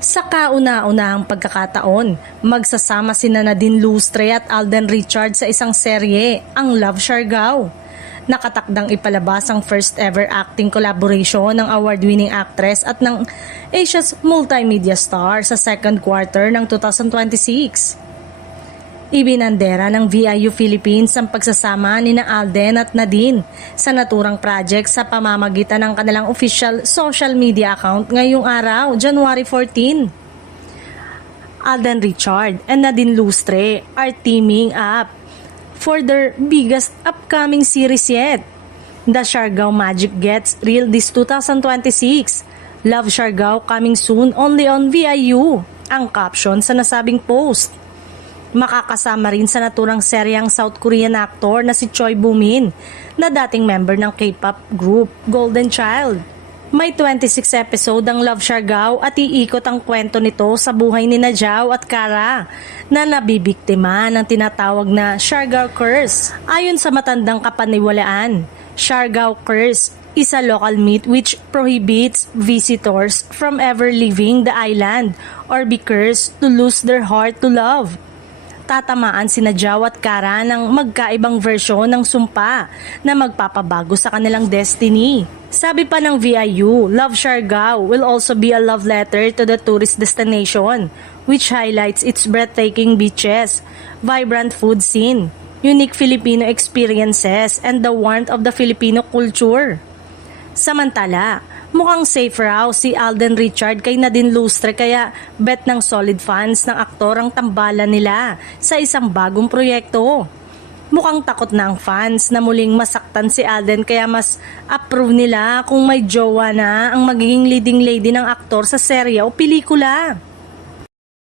Sa kauna-unahang pagkakataon, magsasama sina Nadine Lustre at Alden Richards sa isang serye, ang Love Siargao. Nakatakdang ipalabas ang first ever acting collaboration ng award-winning actress at ng Asia's multimedia star sa second quarter ng 2026. Ibinandera ng VIU Philippines ang pagsasama ni Alden at Nadine sa naturang project sa pamamagitan ng kanilang official social media account ngayong araw, January 14. Alden Richard and Nadine Lustre are teaming up for their biggest upcoming series yet. The Siargao Magic Gets Real this 2026. Love Siargao coming soon only on VIU. Ang caption sa nasabing post. Makakasama rin sa naturang seryang South Korean actor na si Choi Boo-min na dating member ng K-pop group Golden Child. May 26 episode ang Love Siargao at iikot ang kwento nito sa buhay ni Jiao at Kara na nabibiktima ng tinatawag na Siargao Curse. Ayon sa matandang kapaniwalaan, Siargao Curse is a local myth which prohibits visitors from ever leaving the island or be cursed to lose their heart to love. Tatamaan sina Jiao at Kara ng magkaibang versyon ng sumpa na magpapabago sa kanilang destiny. Sabi pa ng VIU, Love Siargao will also be a love letter to the tourist destination, which highlights its breathtaking beaches, vibrant food scene, unique Filipino experiences, and the warmth of the Filipino culture. Samantala, mukhang safe raw si Alden Richard kay Nadine Lustre kaya bet ng solid fans ng aktor ang tambalan nila sa isang bagong proyekto. Mukhang takot na ang fans na muling masaktan si Alden kaya mas approve nila kung may jowa na ang magiging leading lady ng aktor sa serye o pelikula.